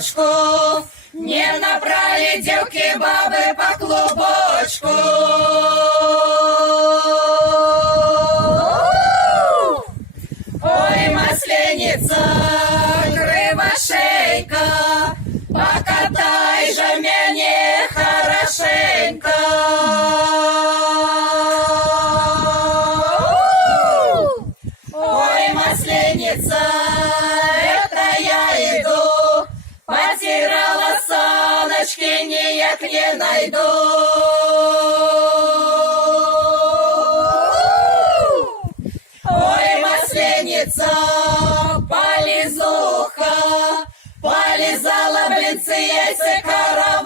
садочку, не набрали девки бабы по клубочку. Ой, масленица, кривошейка, покатай же меня хорошенько. Ой, масленица, это я иду, потеряла саночки, никак не найду. Ой, масленица, полизуха, полизала блинцы, яйца, кора.